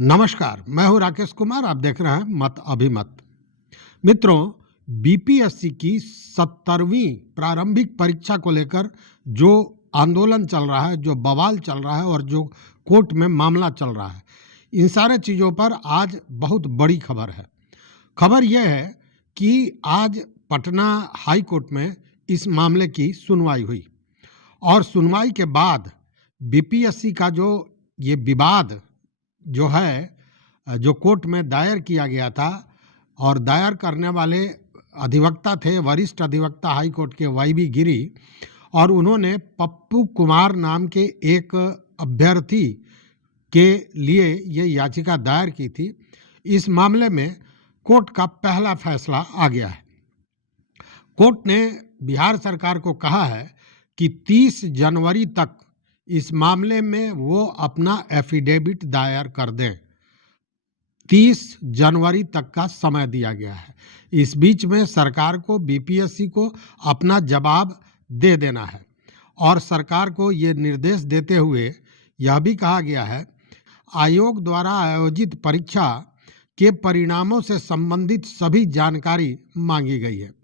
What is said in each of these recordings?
नमस्कार, मैं हूं राकेश कुमार। आप देख रहे हैं मत अभिमत। मित्रों, बीपीएससी की 70वीं प्रारंभिक परीक्षा को लेकर जो आंदोलन चल रहा है, जो बवाल चल रहा है और जो कोर्ट में मामला चल रहा है, इन सारे चीज़ों पर आज बहुत बड़ी खबर है। खबर यह है कि आज पटना हाई कोर्ट में इस मामले की सुनवाई हुई और सुनवाई के बाद बीपीएससी का जो ये विवाद जो है, जो कोर्ट में दायर किया गया था और दायर करने वाले अधिवक्ता थे वरिष्ठ अधिवक्ता हाई कोर्ट के वाईबी गिरी, और उन्होंने पप्पू कुमार नाम के एक अभ्यर्थी के लिए ये याचिका दायर की थी। इस मामले में कोर्ट का पहला फैसला आ गया है। कोर्ट ने बिहार सरकार को कहा है कि 30 जनवरी तक इस मामले में वो अपना एफिडेविट दायर कर दें। 30 जनवरी तक का समय दिया गया है। इस बीच में सरकार को बीपीएससी को अपना जवाब दे देना है और सरकार को ये निर्देश देते हुए यह भी कहा गया है, आयोग द्वारा आयोजित परीक्षा के परिणामों से संबंधित सभी जानकारी मांगी गई है।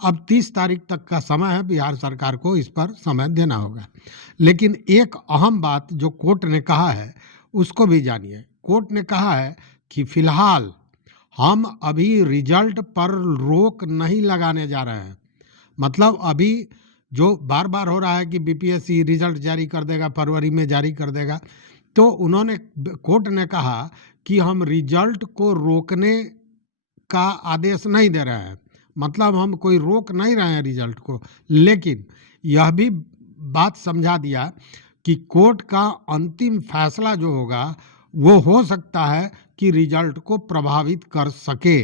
अब 30 तारीख तक का समय है, बिहार सरकार को इस पर समय देना होगा। लेकिन एक अहम बात जो कोर्ट ने कहा है उसको भी जानिए। कोर्ट ने कहा है कि फिलहाल हम अभी रिजल्ट पर रोक नहीं लगाने जा रहे हैं। मतलब अभी जो बार बार हो रहा है कि बीपीएससी रिजल्ट जारी कर देगा, फरवरी में जारी कर देगा, तो कोर्ट ने कहा कि हम रिजल्ट को रोकने का आदेश नहीं दे रहे हैं। मतलब हम कोई रोक नहीं रहे हैं रिजल्ट को, लेकिन यह भी बात समझा दिया कि कोर्ट का अंतिम फैसला जो होगा वो हो सकता है कि रिजल्ट को प्रभावित कर सके।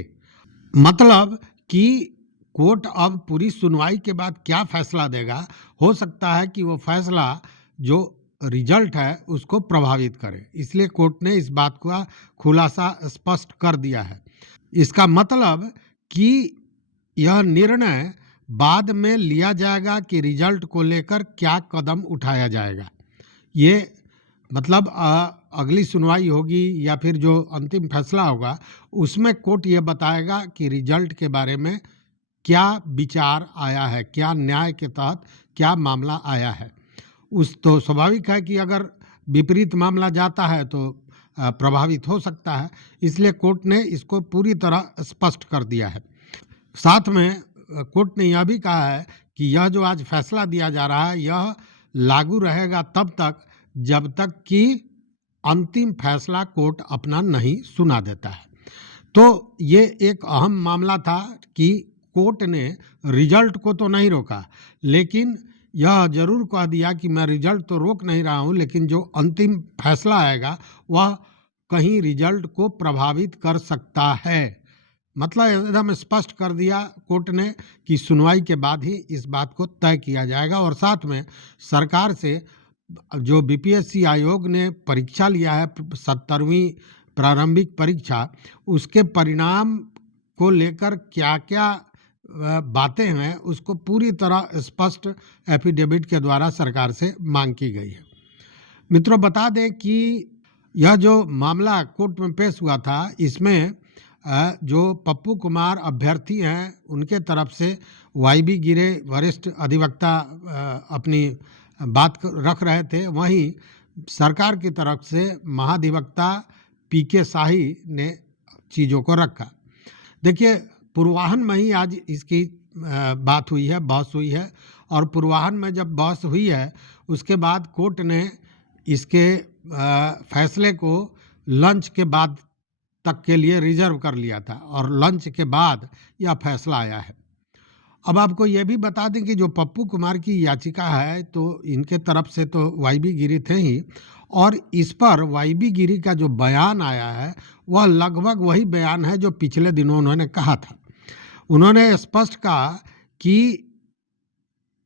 मतलब कि कोर्ट अब पूरी सुनवाई के बाद क्या फैसला देगा, हो सकता है कि वो फैसला जो रिजल्ट है उसको प्रभावित करे। इसलिए कोर्ट ने इस बात का खुलासा स्पष्ट कर दिया है। इसका मतलब कि यह निर्णय बाद में लिया जाएगा कि रिजल्ट को लेकर क्या कदम उठाया जाएगा। ये मतलब अगली सुनवाई होगी या फिर जो अंतिम फैसला होगा उसमें कोर्ट ये बताएगा कि रिजल्ट के बारे में क्या विचार आया है, क्या न्याय के तहत क्या मामला आया है। उस तो स्वाभाविक है कि अगर विपरीत मामला जाता है तो प्रभावित हो सकता है। इसलिए कोर्ट ने इसको पूरी तरह स्पष्ट कर दिया है। साथ में कोर्ट ने यह भी कहा है कि यह जो आज फैसला दिया जा रहा है यह लागू रहेगा तब तक जब तक कि अंतिम फैसला कोर्ट अपना नहीं सुना देता है। तो ये एक अहम मामला था कि कोर्ट ने रिजल्ट को तो नहीं रोका, लेकिन यह जरूर कह दिया कि मैं रिजल्ट तो रोक नहीं रहा हूँ, लेकिन जो अंतिम फैसला आएगा वह कहीं रिजल्ट को प्रभावित कर सकता है। मतलब एकदम स्पष्ट कर दिया कोर्ट ने कि सुनवाई के बाद ही इस बात को तय किया जाएगा। और साथ में सरकार से जो बीपीएससी आयोग ने परीक्षा लिया है 70वीं प्रारंभिक परीक्षा, उसके परिणाम को लेकर क्या क्या बातें हैं उसको पूरी तरह स्पष्ट एफिडेविट के द्वारा सरकार से मांग की गई है। मित्रों, बता दें कि यह जो मामला कोर्ट में पेश हुआ था इसमें जो पप्पू कुमार अभ्यर्थी हैं उनके तरफ से वाईबी गिरे वरिष्ठ अधिवक्ता अपनी बात रख रहे थे, वहीं सरकार की तरफ से महाधिवक्ता पीके शाही ने चीज़ों को रखा। देखिए, पूर्वाह्न में ही आज इसकी बात हुई है, बहस हुई है, और पूर्वाह्न में जब बहस हुई है उसके बाद कोर्ट ने इसके फैसले को लंच के बाद तक के लिए रिजर्व कर लिया था और लंच के बाद यह फैसला आया है। अब आपको यह भी बता दें कि जो पप्पू कुमार की याचिका है तो इनके तरफ से तो वाईबी गिरी थे ही, और इस पर वाईबी गिरी का जो बयान आया है वह लगभग वही बयान है जो पिछले दिनों उन्होंने कहा था। उन्होंने स्पष्ट कहा कि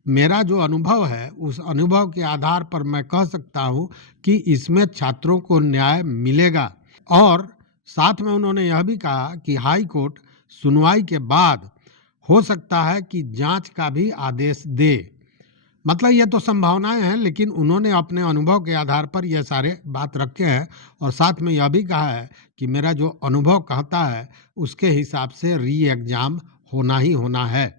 मेरा जो अनुभव है उस अनुभव के आधार पर मैं कह सकता हूँ कि इसमें छात्रों को न्याय मिलेगा। और साथ में उन्होंने यह भी कहा कि हाई कोर्ट सुनवाई के बाद हो सकता है कि जांच का भी आदेश दे। मतलब ये तो संभावनाएं हैं, लेकिन उन्होंने अपने अनुभव के आधार पर ये सारे बात रखे हैं और साथ में यह भी कहा है कि मेरा जो अनुभव कहता है उसके हिसाब से री एग्ज़ाम होना ही होना है।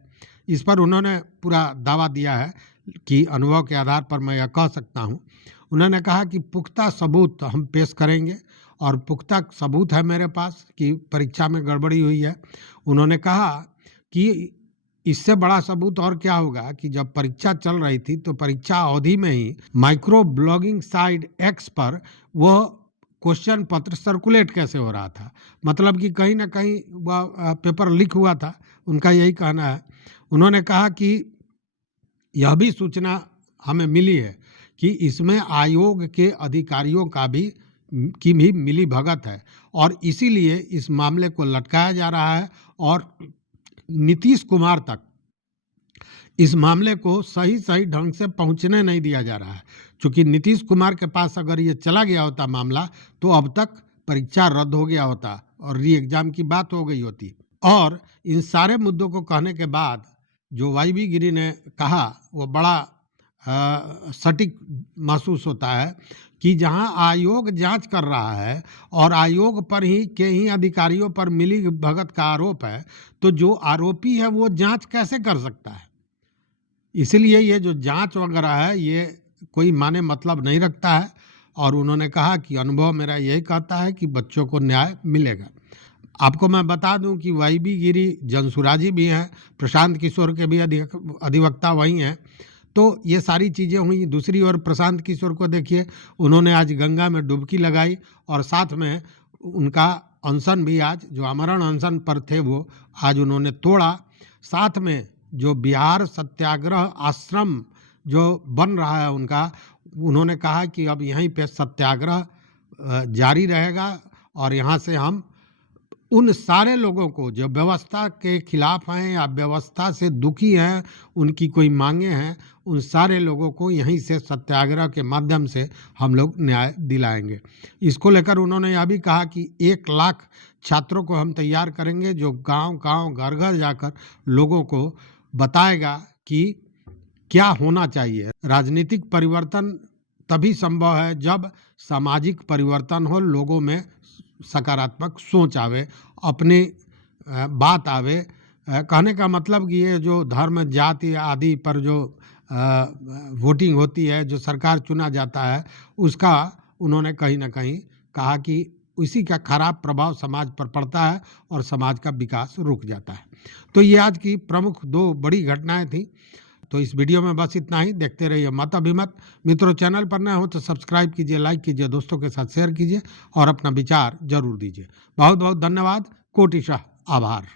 इस पर उन्होंने पूरा दावा दिया है कि अनुभव के आधार पर मैं यह कह सकता हूँ। उन्होंने कहा कि पुख्ता सबूत हम पेश करेंगे और पुख्ता सबूत है मेरे पास कि परीक्षा में गड़बड़ी हुई है। उन्होंने कहा कि इससे बड़ा सबूत और क्या होगा कि जब परीक्षा चल रही थी तो परीक्षा अवधि में ही माइक्रो ब्लॉगिंग साइट एक्स पर वह क्वेश्चन पत्र सर्कुलेट कैसे हो रहा था। मतलब कि कहीं ना कहीं वह पेपर लीक हुआ था, उनका यही कहना है। उन्होंने कहा कि यह भी सूचना हमें मिली है कि इसमें आयोग के अधिकारियों की भी मिली भगत है और इसीलिए इस मामले को लटकाया जा रहा है और नीतीश कुमार तक इस मामले को सही सही ढंग से पहुंचने नहीं दिया जा रहा है। क्योंकि नीतीश कुमार के पास अगर ये चला गया होता मामला तो अब तक परीक्षा रद्द हो गया होता और री एग्जाम की बात हो गई होती। और इन सारे मुद्दों को कहने के बाद जो वाई.बी. गिरी ने कहा वो बड़ा सटीक महसूस होता है कि जहां आयोग जांच कर रहा है और आयोग पर ही अधिकारियों पर मिली भगत का आरोप है, तो जो आरोपी है वो जांच कैसे कर सकता है। इसलिए ये जो जांच वगैरह है ये कोई माने मतलब नहीं रखता है। और उन्होंने कहा कि अनुभव मेरा यही कहता है कि बच्चों को न्याय मिलेगा। आपको मैं बता दूं कि वाई.बी. गिरी जनसुराजी भी हैं, प्रशांत किशोर के भी अधिवक्ता वही हैं। तो ये सारी चीज़ें हुई। दूसरी ओर प्रशांत किशोर को देखिए, उन्होंने आज गंगा में डुबकी लगाई और साथ में उनका अनशन भी आज जो आमरण अनशन पर थे वो आज उन्होंने तोड़ा। साथ में जो बिहार सत्याग्रह आश्रम जो बन रहा है उनका, उन्होंने कहा कि अब यहीं पे सत्याग्रह जारी रहेगा और यहाँ से हम उन सारे लोगों को जो व्यवस्था के खिलाफ हैं या व्यवस्था से दुखी हैं, उनकी कोई मांगे हैं, उन सारे लोगों को यहीं से सत्याग्रह के माध्यम से हम लोग न्याय दिलाएंगे। इसको लेकर उन्होंने यह भी कहा कि 1 लाख छात्रों को हम तैयार करेंगे जो गांव-गांव घर-घर जाकर लोगों को बताएगा कि क्या होना चाहिए। राजनीतिक परिवर्तन तभी संभव है जब सामाजिक परिवर्तन हो, लोगों में सकारात्मक सोच आवे, अपनी बात आवे। कहने का मतलब कि ये जो धर्म जाति आदि पर जो वोटिंग होती है, जो सरकार चुना जाता है, उसका उन्होंने कहीं ना कहीं कहा कि इसी का खराब प्रभाव समाज पर पड़ता है और समाज का विकास रुक जाता है। तो ये आज की प्रमुख 2 बड़ी घटनाएं थी। तो इस वीडियो में बस इतना ही। देखते रहिए मत अभिमत। मित्रों, चैनल पर नए हो तो सब्सक्राइब कीजिए, लाइक कीजिए, दोस्तों के साथ शेयर कीजिए और अपना विचार जरूर दीजिए। बहुत बहुत धन्यवाद। कोटिशः आभार।